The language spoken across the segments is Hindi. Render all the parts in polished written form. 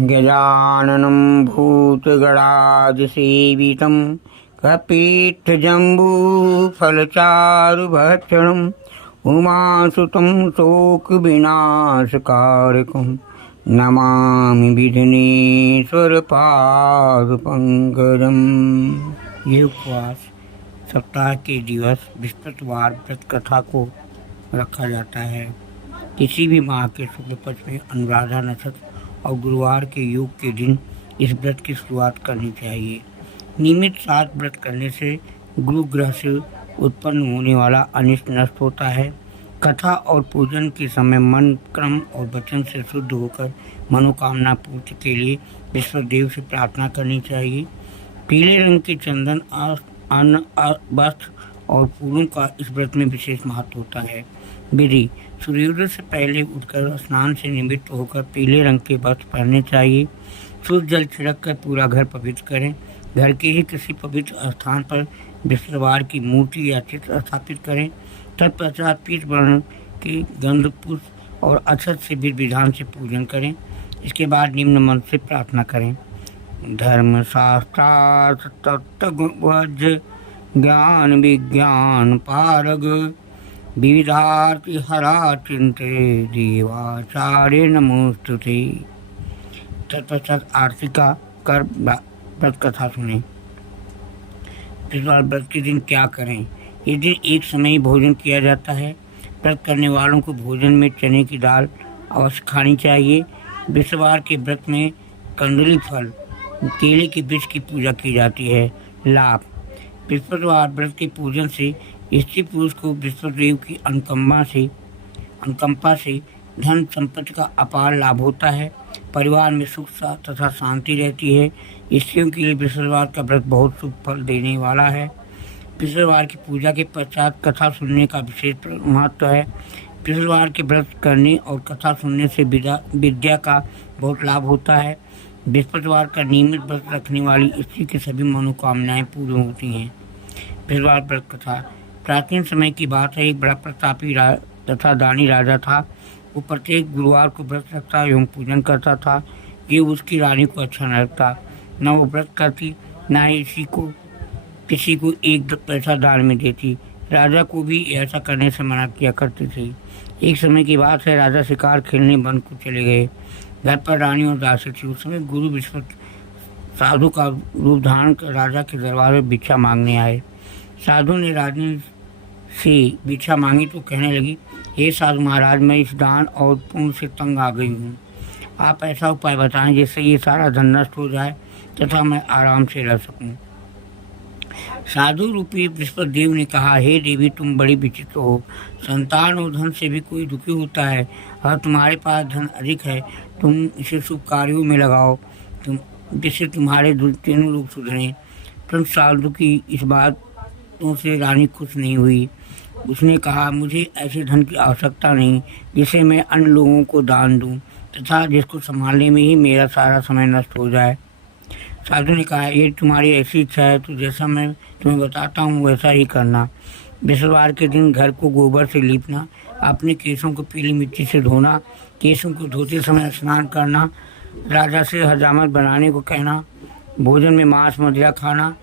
गजाननं भूतगणादिसेवितं कपीठजम्बूफलचारुभक्षणम् उमासुतं शोकविनाशकारकं नमामि विघ्नेश्वरपादपङ्कजम्। ये उपवास सप्ताह के दिवस बृहस्पतिवार व्रत कथा को रखा जाता है। किसी भी माह के शुक्ल पक्ष में अनुराधा नक्षत्र और गुरुवार के योग के दिन इस व्रत की शुरुआत करनी चाहिए। नियमित 7 व्रत करने से गुरु ग्रह से उत्पन्न होने वाला अनिष्ट नष्ट होता है। कथा और पूजन के समय मन, क्रम और वचन से शुद्ध होकर मनोकामना पूर्ति के लिए विश्वदेव से प्रार्थना करनी चाहिए। पीले रंग के चंदन, अन्न, वस्त्र और फूलों का इस व्रत में विशेष महत्व होता है। विधि: सूर्योदय से पहले उठकर स्नान से निवृत्त होकर पीले रंग के वस्त्र पहनने चाहिए। शुद्ध जल छिड़क कर पूरा घर पवित्र करें। घर के ही किसी पवित्र स्थान पर बृहस्पतिवार की मूर्ति या चित्र स्थापित करें। तत्पश्चात पीत वर्ण के गंध, पुष्प और अक्षत से विधि विधान से पूजन करें। इसके बाद निम्न मंत्र से प्रार्थना करें। धर्म शास्त्रार्थ तत्त्वज्ञ ज्ञान विज्ञान पारग विविधार्थ हरा चिंते देवाचार्य नमोस्तुते। तत्पश्चात आरती का कर व्रत कथा सुने। व्रत के दिन क्या करें? इस दिन एक समय ही भोजन किया जाता है। व्रत करने वालों को भोजन में चने की दाल अवश्य खानी चाहिए। बृहस्पतिवार के व्रत में कंदली फल, केले के वृक्ष की पूजा की जाती है। लाभ: बृहस्पतिवार व्रत के पूजन से स्त्री पुरुष को बृहस्पतिदेव की अनुकंपा से धन संपत्ति का अपार लाभ होता है। परिवार में सुख तथा शांति रहती है। स्त्रियों के लिए बृहस्पतिवार का व्रत बहुत शुभ फल देने वाला है। बृहस्पतिवार की पूजा के पश्चात कथा सुनने का विशेष महत्व है। बृहस्पतिवार के व्रत करने और कथा सुनने से विद्या का बहुत लाभ होता है। बृहस्पतिवार का नियमित व्रत रखने वाली स्त्री की सभी मनोकामनाएं पूर्ण होती हैं। बृहस्पतिवार व्रत कथा: प्राचीन समय की बात है। एक बड़ा प्रतापी तथा दानी राजा था। वो प्रत्येक गुरुवार को व्रत रखता एवं पूजन करता था। ये उसकी रानी को अच्छा न लगता। न वो व्रत करती, न ही किसी को एक पैसा दान में देती। राजा को भी ऐसा करने से मना किया करते थे। एक समय की बात है, राजा शिकार खेलने वन को चले गए। घर पर रानी और दासी थी। उस समय गुरु बृहस्पति साधु का रूप धारण कर राजा के दरबार में भिक्षा मांगने आए। साधु ने रानी से भिक्षा मांगी तो कहने लगी, हे साधु महाराज, मैं इस दान और पुण्य से तंग आ गई हूँ। आप ऐसा उपाय बताएं जिससे ये सारा धन नष्ट हो जाए तथा मैं आराम से रह सकूं। साधु रूपी बृहस्पति देव ने कहा, हे देवी, तुम बड़ी विचित्र हो। संतान और धन से भी कोई दुखी होता है। अगर तुम्हारे पास धन अधिक है, तुम इसे शुभ कार्यों में लगाओ, जिससे तुम्हारे तीनों लोग सुधरें। परंतु साधु की इस बातों से रानी खुश नहीं हुई। उसने कहा, मुझे ऐसे धन की आवश्यकता नहीं जिसे मैं अन्य लोगों को दान दूं तथा जिसको संभालने में ही मेरा सारा समय नष्ट हो जाए। साधु ने कहा, ये तुम्हारी ऐसी इच्छा है तो जैसा मैं तुम्हें बताता हूँ वैसा ही करना। बृहस्पतिवार के दिन घर को गोबर से लीपना, अपने केशों को पीली मिट्टी से धोना, केशों को धोते समय स्नान करना, राजा से हजामत बनाने को कहना, भोजन में मांस मदिरा खाना,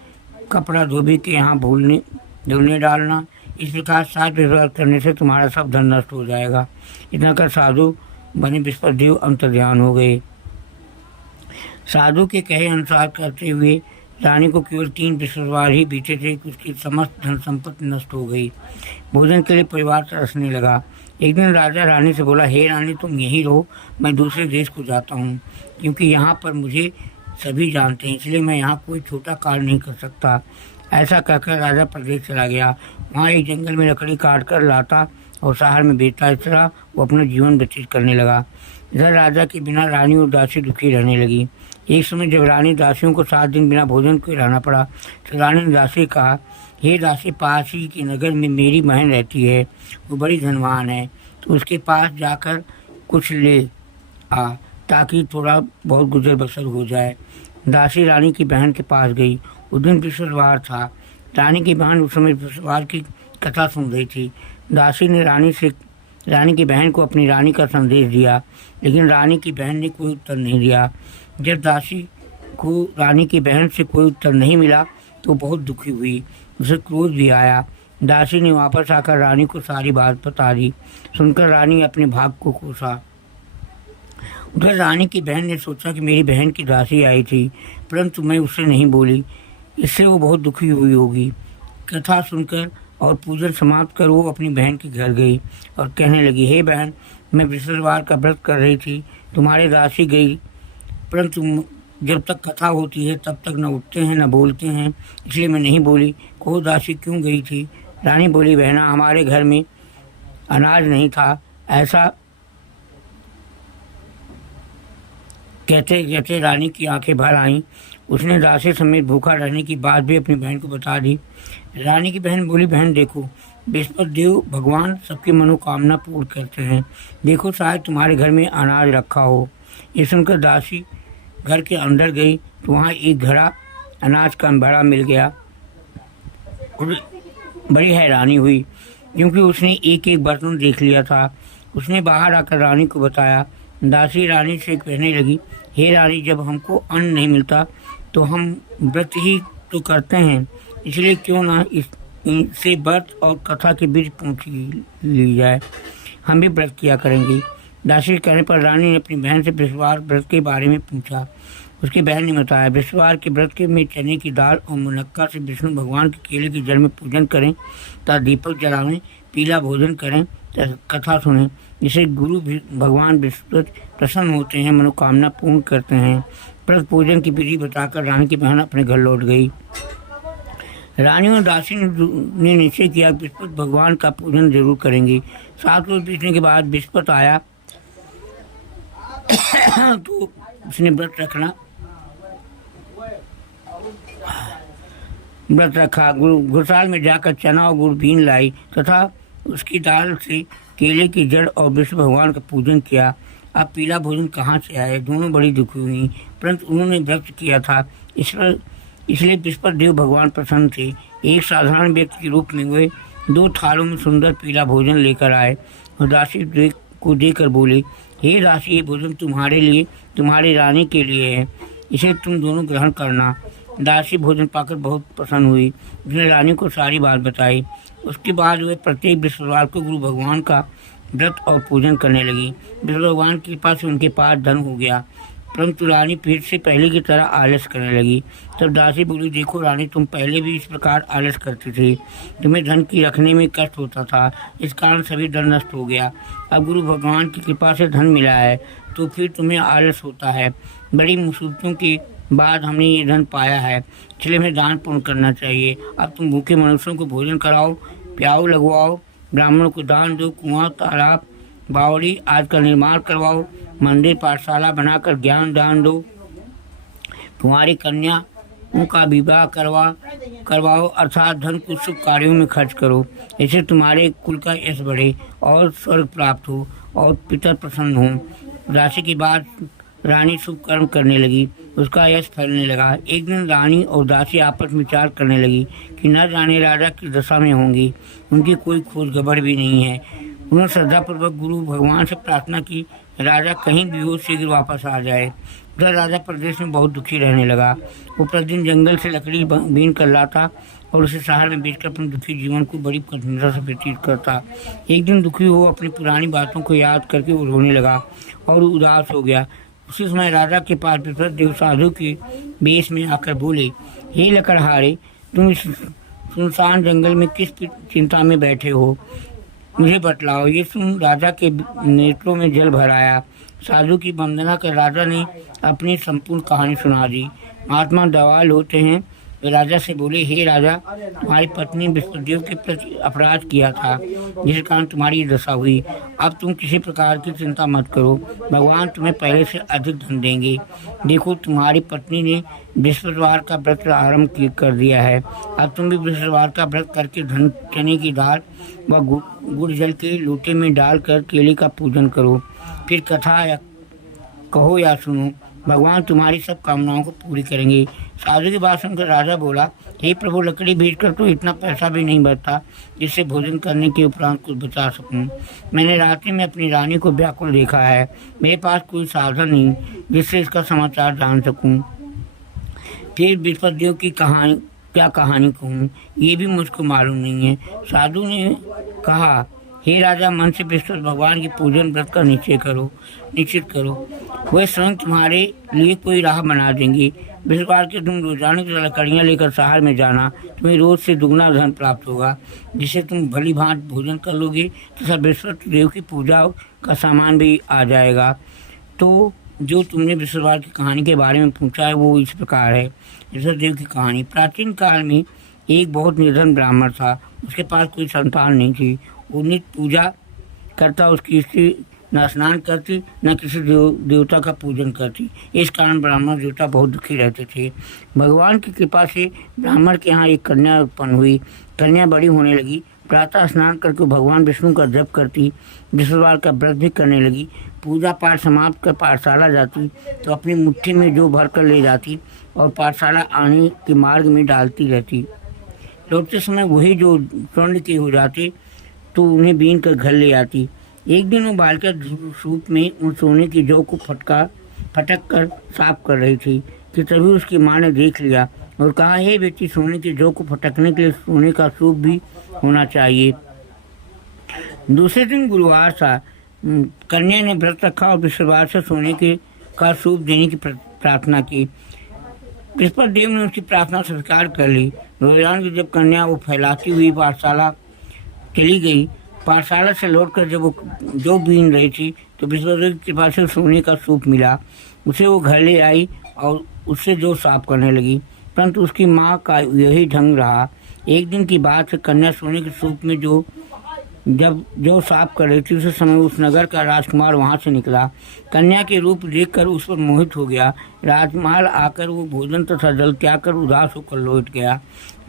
कपड़ा धोबी के यहाँ धुलने डालना। इस प्रकार 7 व्रत करने से तुम्हारा सब धन नष्ट हो जाएगा। इतना कर साधु बने बृहस्पति देव अंतर्ध्यान हो गए। साधु के कहे अनुसार करते हुए रानी को केवल 3 बृहस्पतिवार ही बीते थे कि उसकी समस्त धन संपत्ति नष्ट हो गई। भोजन के लिए परिवार तरसने लगा। एक दिन राजा रानी से बोला, हे रानी, तुम यहीं रहो, मैं दूसरे देश को जाता हूँ, क्योंकि यहाँ पर मुझे सभी जानते हैं, इसलिए मैं यहाँ कोई छोटा कार्य नहीं कर सकता। ऐसा कहकर राजा प्रदेश चला गया। वहाँ एक जंगल में लकड़ी काट कर लाता और शहर में बेचता। इस तरह वो अपना जीवन व्यतीत करने लगा। इधर राजा के बिना रानी और दासी दुखी रहने लगी। एक समय जब रानी दासियों को 7 दिन बिना भोजन के रहना पड़ा तो रानी ने दासी से कहा, हे दासी, पास ही के नगर में मेरी बहन रहती है, वो बड़ी धनवान है, तो उसके पास जाकर कुछ ले आ ताकि थोड़ा बहुत गुजर बसर हो जाए। दासी रानी की बहन के पास गई। उस दिन बृहस्पतिवार था। रानी की बहन उस समय बृहस्पतिवार की कथा सुन रही थी। दासी ने रानी की बहन को अपनी रानी का संदेश दिया, लेकिन रानी की बहन ने कोई उत्तर नहीं दिया। जब दासी को रानी की बहन से कोई उत्तर नहीं मिला तो बहुत दुखी हुई, उसे क्रोध भी आया। दासी ने वापस आकर रानी को सारी बात बता दी। सुनकर रानी अपने भाग को कोसा। उधर रानी की बहन ने सोचा कि मेरी बहन की दासी आई थी, परंतु मैं उससे नहीं बोली, इससे वो बहुत दुखी हुई होगी। कथा सुनकर और पूजन समाप्त कर वो अपनी बहन के घर गई और कहने लगी, हे बहन, मैं बृहस्पतिवार का व्रत कर रही थी, तुम्हारे दासी गई, परंतु जब तक कथा होती है तब तक न उठते हैं न बोलते हैं, इसलिए मैं नहीं बोली। कहो दासी क्यों गई थी? रानी बोली, बहना, हमारे घर में अनाज नहीं था। ऐसा कहते कहते रानी की आंखें भर आईं। उसने दासी समेत भूखा रहने की बात भी अपनी बहन को बता दी। रानी की बहन बोली, बहन देखो, बृहस्पति देव भगवान सबकी मनोकामना पूर्ण करते हैं, देखो शायद तुम्हारे घर में अनाज रखा हो। ये सुनकर दासी घर के अंदर गई तो वहाँ एक घड़ा अनाज का बड़ा मिल गया। बड़ी हैरानी हुई क्योंकि उसने एक एक बर्तन देख लिया था। उसने बाहर आकर रानी को बताया। दासी रानी से कहने लगी, हे रानी, जब हमको अन्न नहीं मिलता तो हम व्रत ही तो करते हैं, इसलिए क्यों ना इससे व्रत और कथा के बीच पूछ ली जाए, हम भी व्रत किया करेंगे। दासी के कहने पर रानी ने अपनी बहन से बृहस्पतिवार व्रत के बारे में पूछा। उसकी बहन ने बताया, बृहस्पतिवार के व्रत के में चने की दाल और मुनक्का से विष्णु भगवान के केले की जड़ में पूजन करें, तथा दीपक जलावें, पीला भोजन करें, कथा सुनें, जिसे गुरु भगवान बृहस्पति प्रसन्न होते हैं, मनोकामना पूर्ण करते हैं। व्रत पूजन की विधि बताकर रानी की बहन अपने घर लौट गई। रानी और दासी ने निश्चय किया बृहस्पति भगवान का पूजन जरूर करेंगी। 7 रोज बीतने के बाद बृहस्पति आया तो उसने व्रत रखा। घुड़साल में जाकर चना और गुड़ बीन लाई तथा उसकी दाल से केले की जड़ और विष्णु भगवान का पूजन किया। अब पीला भोजन कहाँ से आए? दोनों बड़ी दुखी हुई, परंतु उन्होंने व्रत किया था, इसलिए बृहस्पति देव भगवान प्रसन्न थे। एक साधारण व्यक्ति के रूप में वे 2 थालों में सुंदर पीला भोजन लेकर आए और दासी को देकर बोले, हे दासी, ये भोजन तुम्हारे लिए, तुम्हारी रानी के लिए है, इसे तुम दोनों ग्रहण करना। दासी भोजन पाकर बहुत प्रसन्न हुई। उसने रानी को सारी बात बताई। उसके बाद वे प्रत्येक बृहस्पतिवार को गुरु भगवान का व्रत और पूजन करने लगी। बृहस्पति भगवान की कृपा से उनके पास धन हो गया, परंतु रानी फिर से पहले की तरह आलस करने लगी। तब दासी बोली, देखो रानी, तुम पहले भी इस प्रकार आलस करती थी, तुम्हें धन की रखने में कष्ट होता था, इस कारण सभी धन नष्ट हो गया। अब गुरु भगवान की कृपा से धन मिला है तो फिर तुम्हें आलस होता है। बड़ी मुसीबतों के बाद हमने ये धन पाया है, इसलिए हमें दान पुण्य करना चाहिए। अब तुम भूखे मनुष्यों को भोजन कराओ, प्याऊ लगवाओ, ब्राह्मणों को दान दो, कुआं, तालाब, बावड़ी आदि का निर्माण करवाओ, मंदिर पाठशाला बनाकर ज्ञान दान दो, तुम्हारी कन्याओं का विवाह करवाओ, अर्थात धन को शुभ कार्यों में खर्च करो। इससे तुम्हारे कुल का यश बढ़े और स्वर्ग प्राप्त हो और पितर प्रसन्न हो। दासी की बात रानी शुभ कर्म करने लगी, उसका यश फैलने लगा। एक दिन रानी और दासी आपस में विचार करने लगी कि न जाने राजा किस दशा में होंगी, उनकी कोई खोज खबर भी नहीं है। उन्होंने श्रद्धापूर्वक गुरु भगवान से प्रार्थना की, राजा कहीं भी हो शीघ्र वापस आ जाए। उधर राजा प्रदेश में बहुत दुखी रहने लगा। वो प्रतिदिन जंगल से लकड़ी बीन कर लाता और उसे शहर में बेचकर अपने दुखी जीवन को बड़ी कठिनता से व्यतीत करता। एक दिन दुखी हो अपनी पुरानी बातों को याद करके वो रोने लगा और उदास हो गया। उसी समय राजा के पास बृहस्पति देव साधु के वेश में आकर बोले, हे लकड़हारे, तुम इस सुनसान जंगल में किस चिंता में बैठे हो, मुझे बतलाओ। ये सुन राजा के नेत्रों में जल भर आया। साधु की वंदना कर राजा ने अपनी संपूर्ण कहानी सुना दी। महात्मा दयाल होते हैं, वे राजा से बोले, हे राजा, तुम्हारी पत्नी बृहस्पतिदेव के प्रति अपराध किया था, जिस कारण तुम्हारी दशा हुई। अब तुम किसी प्रकार की चिंता मत करो, भगवान तुम्हें पहले से अधिक धन देंगे। देखो, तुम्हारी पत्नी ने बृहस्पतिवार का व्रत आरंभ कर दिया है। अब तुम भी बृहस्पतिवार का व्रत करके धन, चने की दाल व गुड़ जल के लोटे में डालकर केले का पूजन करो। फिर कथा कहो या सुनो, भगवान तुम्हारी सब कामनाओं को पूरी करेंगे। साधु की बात सुनकर राजा बोला, हे प्रभु, लकड़ी बेच कर तो इतना पैसा भी नहीं बचता जिससे भोजन करने के उपरांत कुछ बचा सकूं। मैंने रात्रि में अपनी रानी को व्याकुल देखा है। मेरे पास कोई साधन नहीं जिससे इसका समाचार जान सकूं। फिर विपत्तियों की कहानी, क्या कहानी कहूँ, ये भी मुझको मालूम नहीं है। साधु ने कहा, हे राजा, मन से विश्वास भगवान की पूजन व्रत का निश्चित करो। वे स्वयं तुम्हारे लिए कोई राह बना देंगे। विश्वास के तुम रोजाना की लकड़ियाँ लेकर शहर में जाना। तुम्हें रोज से दुगना धन प्राप्त होगा, जिससे तुम भली भांत भोजन कर लोगे तथा विश्वत देव की पूजा का सामान भी आ जाएगा। तो जो तुमने विश्ववार की कहानी के बारे में पूछा है वो इस प्रकार है। विश्वदेव की कहानी। प्राचीन काल में एक बहुत निर्धन ब्राह्मण था। उसके पास कोई संतान नहीं थी। वो नित्य पूजा करता, उसकी स्त्री न स्नान करती न किसी देवता का पूजन करती। इस कारण ब्राह्मण देवता बहुत दुखी रहते थे। भगवान की कृपा से ब्राह्मण के यहाँ एक कन्या उत्पन्न हुई। कन्या बड़ी होने लगी। प्रातः स्नान करके भगवान विष्णु का जप करती, विश्ववार का व्रत भी करने लगी। पूजा पाठ समाप्त कर पाठशाला जाती तो अपनी मुट्ठी में जो भर कर ले जाती और पाठशाला आने के मार्ग में डालती रहती। लौटते समय वही जो स्वर्ण के हो जाते तो उन्हें बीन कर घर ले आती। एक दिन वो बालिका सूप में उन सोने की जौ को फटक कर साफ कर रही थी कि तभी उसकी माँ ने देख लिया और कहा, हे बेटी, सोने की जौ को फटकने के लिए सोने का सूप भी होना चाहिए। दूसरे दिन गुरुवार था। कन्या ने व्रत रखा और विश्ववार से सोने का सूप देने की प्रार्थना की। बृहस्पति देव ने उसकी प्रार्थना स्वीकार कर ली। रोजाना की जब कन्या वो फैलाती हुई पाठशाला चली गई, पाठशाला से लौटकर जब वो जो बीन रही थी तो विश्वदेव के पास से सोने का सूप मिला। उसे वो घर ले आई और उससे जो साफ करने लगी, परंतु उसकी माँ का यही ढंग रहा। एक दिन की बात है, कन्या सोने के सूप में जब जो साफ कर रही थी, उस समय उस नगर का राजकुमार वहाँ से निकला। कन्या के रूप देखकर उस पर मोहित हो गया। राजकुमार आकर वो भोजन तथा जल त्याग कर उदास होकर लौट गया।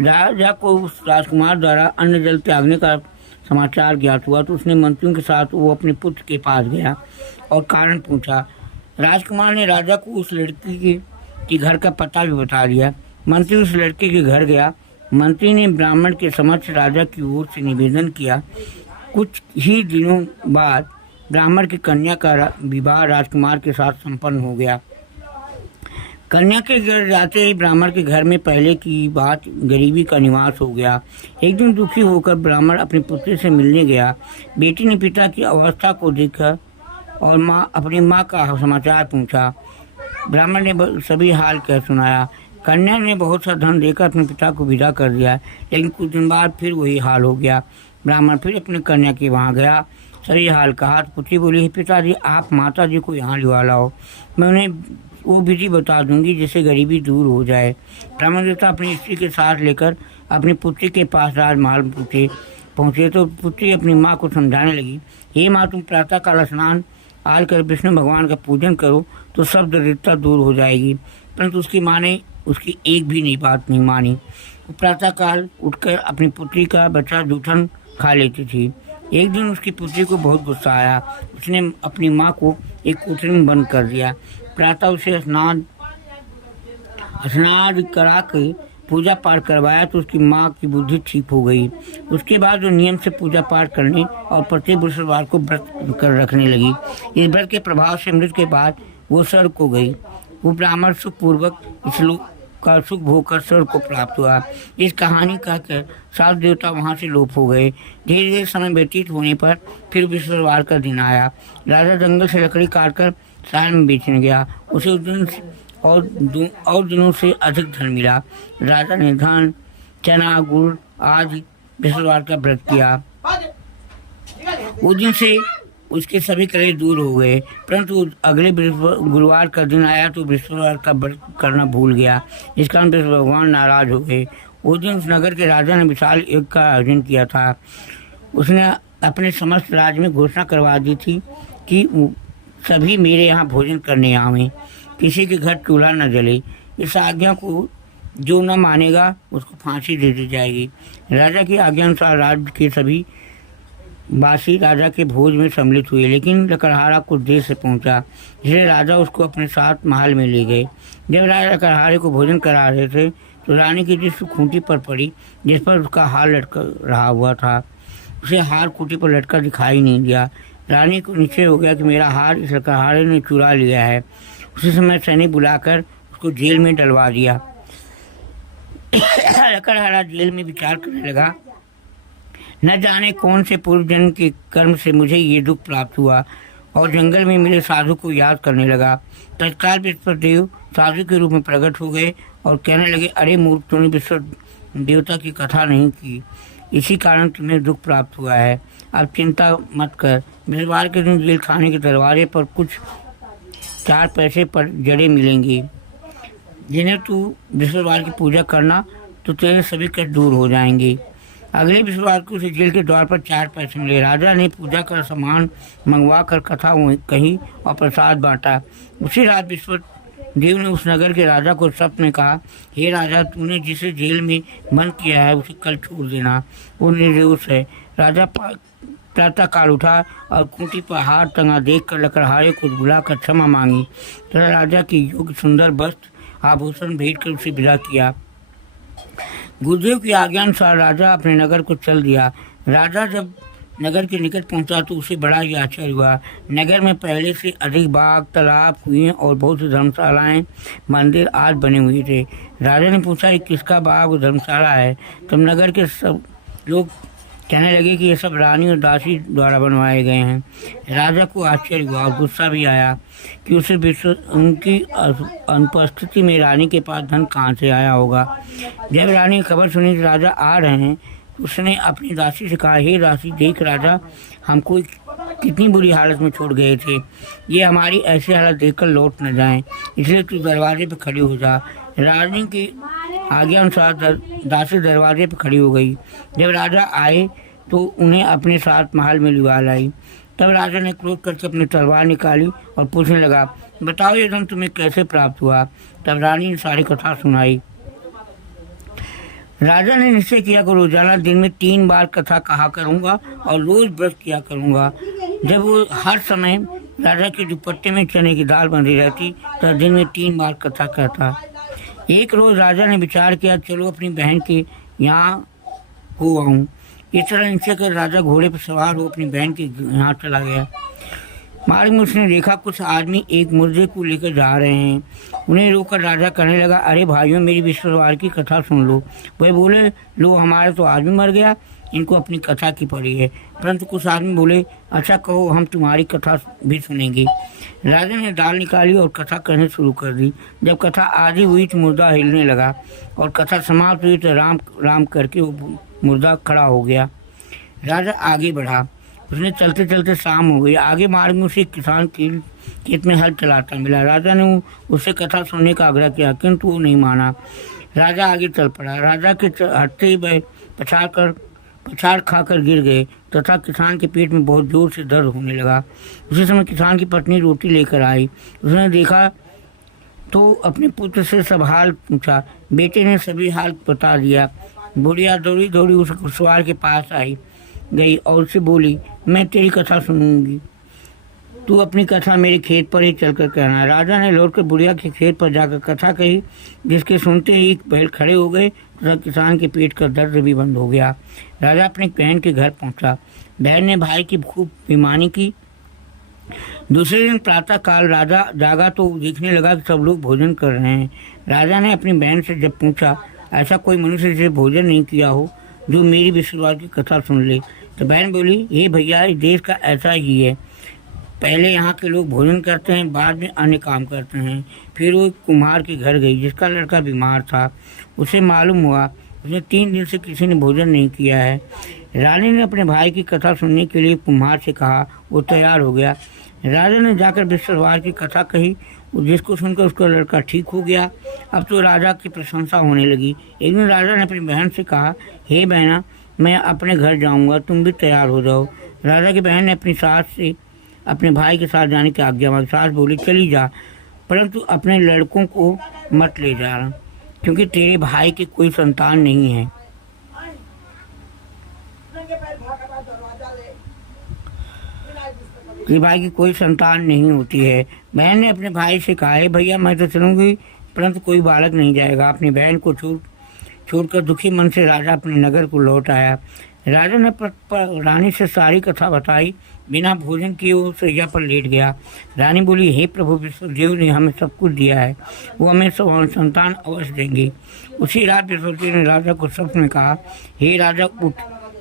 राजा को उस राजकुमार द्वारा अन्न जल त्यागने का समाचार ज्ञात हुआ तो उसने मंत्रियों के साथ वो अपने पुत्र के पास गया और कारण पूछा। राजकुमार ने राजा को उस लड़की के घर का पता भी बता दिया। मंत्री उस लड़के के घर गया। मंत्री ने ब्राह्मण के समक्ष राजा की ओर से निवेदन किया। कुछ ही दिनों बाद ब्राह्मण की कन्या का विवाह राजकुमार के साथ संपन्न हो गया। कन्या के घर जाते ही ब्राह्मण के घर में पहले की बात गरीबी का निवास हो गया। एक दिन दुखी होकर ब्राह्मण अपनी पुत्री से मिलने गया। बेटी ने पिता की अवस्था को देखकर और अपनी माँ का समाचार पूछा। ब्राह्मण ने सभी हाल कह सुनाया। कन्या ने बहुत सा धन देकर अपने पिता को विदा कर दिया, लेकिन कुछ दिन बाद फिर वही हाल हो गया। ब्राह्मण फिर अपनी कन्या के वहाँ गया, सही हाल कहा। पुत्री बोली, पिताजी, आप माता जी को यहाँ लिवा लाओ, मैं उन्हें वो विधि बता दूंगी जिससे गरीबी दूर हो जाए। ब्राह्मण देवता अपनी स्त्री के साथ लेकर अपनी पुत्री के पास राजमहल पहुँचे तो पुत्री अपनी माँ को समझाने लगी, हे माँ, तुम प्रातः काल स्नान आल कर विष्णु भगवान का पूजन करो तो सब दरिद्रता दूर हो जाएगी। परंतु उसकी माँ ने उसकी एक भी बात नहीं मानी। वो प्रातःकाल उठकर अपनी पुत्री का बच्चा जूठन खा लेती थी। एक दिन उसकी पुत्री को बहुत गुस्सा आया। उसने अपनी माँ को एक कोठरी में बंद कर दिया। प्रातः उसे स्नान करा के पूजा पाठ करवाया तो उसकी माँ की बुद्धि ठीक हो गई। उसके बाद वो नियम से पूजा पाठ करने और प्रत्येक बुधवार को व्रत कर रखने लगी। इस व्रत के प्रभाव से मृत्यु के बाद वो स्वर्ग को गई। वो ब्राह्मण सुखपूर्वक इस लोक का सुख भोग कर स्वर्ग को प्राप्त हुआ। इस कहानी कहकर सात देवता वहाँ से लोप हो गए। धीरे धीरे समय व्यतीत होने पर फिर विश्ववार का दिन आया। राजा जंगल से लकड़ी काटकर शहर में बेचने गया। उसे उस दिन और दिनों से अधिक धन मिला। राजा ने धान, चना, गुड़ आदि विश्ववार का व्रत किया। उस दिन से उसके सभी कलेश दूर हो गए। परंतु अगले गुरुवार का दिन आया तो विश्ववार का व्रत करना भूल गया। इस कारण विष्णु भगवान नाराज हो गए। उस दिन उस नगर के राजा ने विशाल यज्ञ का आयोजन किया था। उसने अपने समस्त राज्य में घोषणा करवा दी थी कि सभी मेरे यहाँ भोजन करने आवें, किसी के घर चूल्हा न जले। इस आज्ञा को जो न मानेगा उसको फांसी दे दी जाएगी। राजा की आज्ञा अनुसार राज्य के सभी बासी राजा के भोज में सम्मिलित हुए, लेकिन लकड़हारा कुछ देर से पहुंचा, इसलिए राजा उसको अपने साथ महल में ले गए। जब राजा लकड़हारे को भोजन करा रहे थे तो रानी की दृष्टि खूंटी पर पड़ी, जिस पर उसका हार लटका रहा हुआ था। उसे हार खूंटी पर लटका दिखाई नहीं दिया। रानी को निश्चय हो गया कि मेरा हार इस लकड़हारे ने चुरा लिया है। उसी समय सैनिक बुलाकर उसको जेल में डलवा दिया। लकड़हारा जेल में विचार करने लगा, न जाने कौन से पूर्व जन्म के कर्म से मुझे ये दुख प्राप्त हुआ, और जंगल में मिले साधु को याद करने लगा। तत्काल विश्व देव साधु के रूप में प्रकट हो गए और कहने लगे, अरे मूर्ख, तूने विश्व देवता की कथा नहीं की, इसी कारण तुम्हें दुख प्राप्त हुआ है। अब चिंता मत कर, बुधवार के दिन जेल खाने के दरवाजे पर कुछ 4 पैसे पर जड़ें मिलेंगी, जिन्हें तू विश्ववार की पूजा करना तो तेरे सभी कष्ट दूर हो जाएंगे। अगले विश्ववार को उसे जेल के द्वार पर 4 पैसे मिले। राजा ने पूजा का सामान मंगवा कर कथा कही और प्रसाद बांटा। उसी रात विश्वदेव ने उस नगर के राजा को स्वप्न में कहा, हे राजा, तूने जिसे जेल में बंद किया है उसे कल छोड़ देना, वो निर्दोष है। राजा प्रातः काल उठा और खूंटी पर हार टंगा देखकर लकड़हारे को बुलाकर क्षमा मांगी तथा राजा की योग्य सुंदर वस्त्र आभूषण भेंट कर उसे विदा किया। गुरुदेव की आज्ञानुसार राजा अपने नगर को चल दिया। राजा जब नगर के निकट पहुंचा तो उसे बड़ा ही आश्चर्य हुआ। नगर में पहले से अधिक बाग, तालाब, कुएं और बहुत सी धर्मशालाएं, मंदिर आदि बने हुए थे। राजा ने पूछा, ये किसका बाग और धर्मशाला है? तब नगर के सब लोग कहने लगे कि ये सब रानी और दासी द्वारा बनवाए गए हैं। राजा को आश्चर्य हुआ और गुस्सा भी आया कि उनकी अनुपस्थिति में रानी के पास धन कहाँ से आया होगा। जब रानी खबर सुनी कि राजा आ रहे हैं, उसने अपनी दासी से कहा, हे दासी, देख राजा हमको कितनी बुरी हालत में छोड़ गए थे, ये हमारी ऐसी हालत देखकर लौट न जाएं, इसलिए तू दरवाजे पर खड़ी हो जा। रानी की आज्ञा अनुसार दासी दरवाजे पर खड़ी हो गई। जब राजा आए तो उन्हें अपने साथ महल में लिवा लाई। तब राजा ने क्रोध करके अपनी तलवार निकाली और पूछने लगा, बताओ ये धन तुम्हें कैसे प्राप्त हुआ? तब रानी ने सारी कथा सुनाई। राजा ने निश्चय किया कि रोजाना दिन में 3 बार कथा कहा करूँगा और रोज व्रत किया करूँगा। जब वो हर समय राजा के दुपट्टे में चने की दाल बंधी रहती तब दिन में 3 बार कथा कहता। एक रोज राजा ने विचार किया, चलो अपनी बहन के यहाँ हो आऊँ। इस तरह निश्चय कर राजा घोड़े पर सवार हो अपनी बहन के यहाँ चला गया। मार्ग में उसने देखा कुछ आदमी एक मुर्दे को लेकर जा रहे हैं। उन्हें रोककर राजा कहने लगा, अरे भाइयों, मेरी विश्ववार की कथा सुन लो। वह बोले, लो, हमारा तो आदमी मर गया, इनको अपनी कथा की पड़ी है। परंतु कुछ आदमी बोले, अच्छा कहो, हम तुम्हारी कथा भी सुनेंगे। राजा ने दाल निकाली और कथा कहने शुरू कर दी। जब कथा आधी हुई तो मुर्दा हिलने लगा और कथा समाप्त हुई तो राम राम करके वो मुर्दा खड़ा हो गया। राजा आगे बढ़ा। उसने चलते चलते शाम हो गई। आगे मार्ग में उसे किसान खेत में हल चलाता मिला। राजा ने उससे कथा सुनने का आग्रह किया, किंतु वो नहीं माना। राजा आगे चल पड़ा। राजा के हटते ही वह पछाड़ खाकर गिर गए तथा किसान के पेट में बहुत जोर से दर्द होने लगा। उसी समय किसान की पत्नी रोटी लेकर आई। उसने देखा तो अपने पुत्र से सब हाल पूछा। बेटे ने सभी हाल बता दिया। बुढ़िया दौड़ी दौड़ी उस घुड़सवार के पास गई और उससे बोली, मैं तेरी कथा सुनूंगी, तू अपनी कथा मेरे खेत पर ही चलकर कहना। राजा ने लौटकर बुढ़िया के खेत पर जाकर कथा कही, जिसके सुनते ही बैल खड़े हो गए तथा किसान के पेट का दर्द भी बंद हो गया। राजा अपनी बहन के घर पहुंचा। बहन ने भाई की खूब बेईमानी की। दूसरे दिन प्रातः काल राजा जागा तो देखने लगा कि सब लोग भोजन कर रहे हैं। राजा ने अपनी बहन से जब पूछा, ऐसा कोई मनुष्य जिसे भोजन नहीं किया हो जो मेरी विश्ववार की कथा सुन ले? तो बहन बोली, हे भैया, इस देश का ऐसा ही है, पहले यहाँ के लोग भोजन करते हैं, बाद में अन्य काम करते हैं। फिर वो कुम्हार के घर गई जिसका लड़का बीमार था। उसे मालूम हुआ उसने 3 दिन से किसी ने भोजन नहीं किया है। रानी ने अपने भाई की कथा सुनने के लिए कुम्हार से कहा। वो तैयार हो गया। राजा ने जाकर विश्ववार की कथा कही, जिसको सुनकर उसका लड़का ठीक हो गया। अब तो राजा की प्रशंसा होने लगी। एक दिन राजा ने अपनी बहन से कहा, हे बहना, मैं अपने घर जाऊंगा, तुम भी तैयार हो जाओ। राजा की बहन ने अपनी सास से अपने भाई के साथ जाने की आज्ञा मांगी। सास बोली, चली जा, परंतु अपने लड़कों को मत ले जा, क्योंकि तेरे भाई की कोई संतान नहीं है। कि भाई की कोई संतान नहीं होती है। बहन ने अपने भाई से कहा है भैया मैं तो चलूंगी परंतु कोई बालक नहीं जाएगा। अपनी बहन को छोड़कर दुखी मन से राजा अपने नगर को लौट आया। राजा ने रानी से सारी कथा बताई। बिना भोजन किए वो सैया पर लेट गया। रानी बोली हे प्रभु विश्वदेव ने हमें सब कुछ दिया है, वो हमें सब संतान अवश्य देंगे। उसी रात विश्वदेव ने राजा को स्वप्न में कहा हे राजा उठ,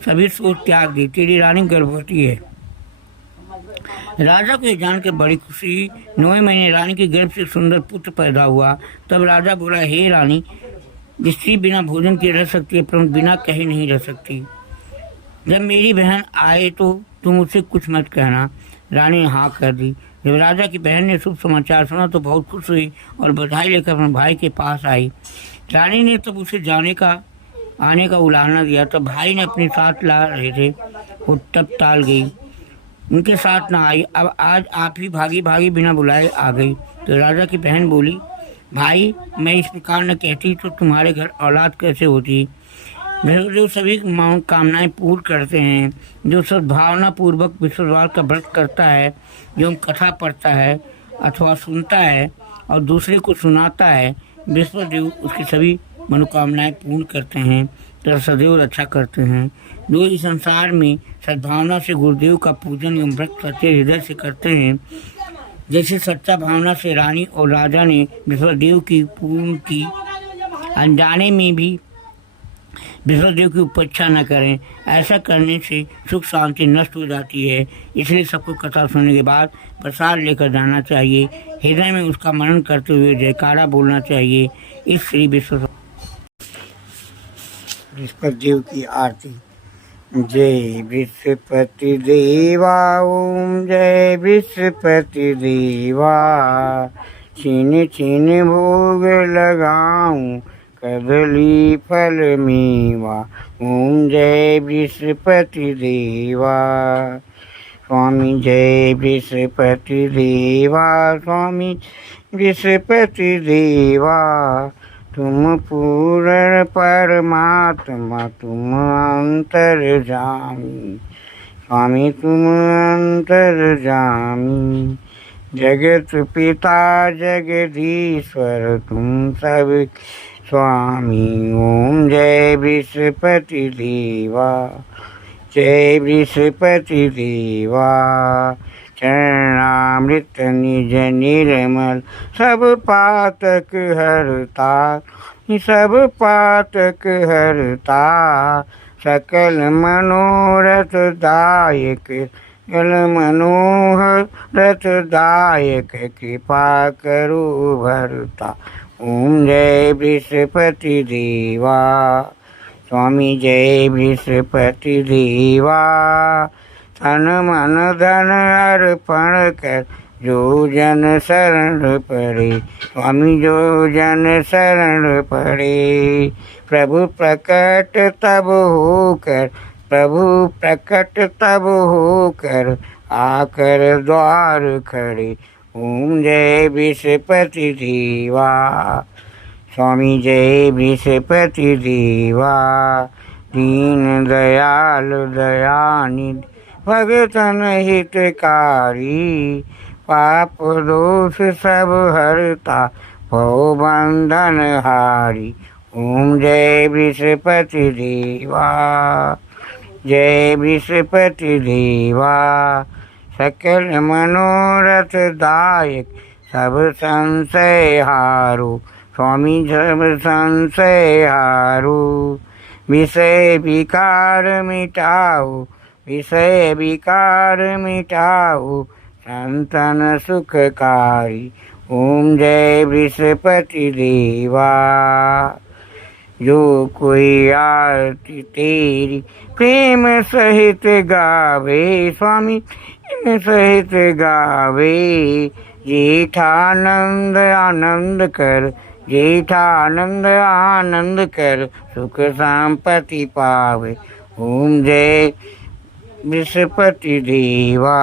सभी सोच त्याग दे, तेरी रानी गर्भवती है। राजा को यह जानकर बड़ी खुशी। 9 महीने रानी के गर्भ से सुंदर पुत्र पैदा हुआ। तब राजा बोला हे रानी, स्त्री बिना भोजन के रह सकती है परंतु बिना कहे नहीं रह सकती। जब मेरी बहन आए तो तुम उससे कुछ मत कहना। रानी ने हाँ कर दी। जब राजा की बहन ने शुभ समाचार सुना तो बहुत खुश हुई और बधाई लेकर अपने भाई के पास आई। रानी ने तब उसे आने का उलाहना दिया। तब भाई ने अपने साथ ला रहे थे, वो तब टाल गई, उनके साथ ना आई। अब आज आप ही भागी भागी बिना बुलाए आ गई। तो राजा की बहन बोली भाई मैं इस प्रकार न कहती तो तुम्हारे घर औलाद कैसे होती। जो सभी कामनाएं पूर्ण करते हैं, जो सद्भावना पूर्वक विश्वास का व्रत करता है, जो कथा पढ़ता है अथवा सुनता है और दूसरे को सुनाता है, विश्वदेव उसकी सभी मनोकामनाएं पूर्ण करते हैं तो सदैव रक्षा करते हैं। जो इस संसार में सद्भावना से गुरुदेव का पूजन एवं व्रत सच्चे हृदय से करते हैं, जैसे सच्चा भावना से रानी और राजा ने विश्वदेव की पूर्ण की, अनजाने में भी विश्वदेव की उपेक्षा न करें। ऐसा करने से सुख शांति नष्ट हो जाती है। इसलिए सबको कथा सुनने के बाद प्रसाद लेकर जाना चाहिए। हृदय में उसका मनन करते हुए जयकारा बोलना चाहिए। इस श्री विश्वदेव की आरती। जय बृहस्पति देवा ओम जय बृहस्पति देवा, छीन छीन भोग लगाऊं कदली फल मेवा, ओम जय बृहस्पति देवा। स्वामी जय बृहस्पति देवा, स्वामी बृहस्पति देवा, तुम पूर्ण परमात्मा तुम अंतर्यामी, स्वामी तुम अंतर्यामी। जगत पिता जगदीश्वर तुम सब स्वामी, ओम जय बृहस्पति देवा, जय बृहस्पति देवा। चरणामृत निज निर्मल सब पातक हरता, सब पातक हरता, सकल मनोरथ दायक, सकल मनोरथ दायक, कृपा करो भरता, ओम जय बृहस्पति देवा, स्वामी जय बृहस्पति देवा। तन मन धन अर्पण कर जो जन शरण पड़े, स्वामी जो जन शरण पड़े। प्रभु प्रकट तब होकर, प्रभु प्रकट तब होकर, आकर द्वार खड़े, ओम जय बृहस्पति देवा, स्वामी जय बृहस्पति देवा। दीन दयाल दयानिधि भगतन हितकारी, पाप दोष सब हरता भव बंधन हारी, ओम जय बृहस्पति देवा, जय बृहस्पति देवा। सकल मनोरथ दायक सब संशय हारो, स्वामी सब संशय हारो। विषय विकार मिटाओ, विषय विकार मिटाओ, संतन सुखकारी, ओम जय बृहस्पति देवा। जो कोई आरती तेरी प्रेम सहित गावे, स्वामी प्रेम सहित गावे, जेठानंद आनंद कर, जेठानंद आनंद कर, सुख संपत्ति पावे, ओम जय बृहस्पति देवा।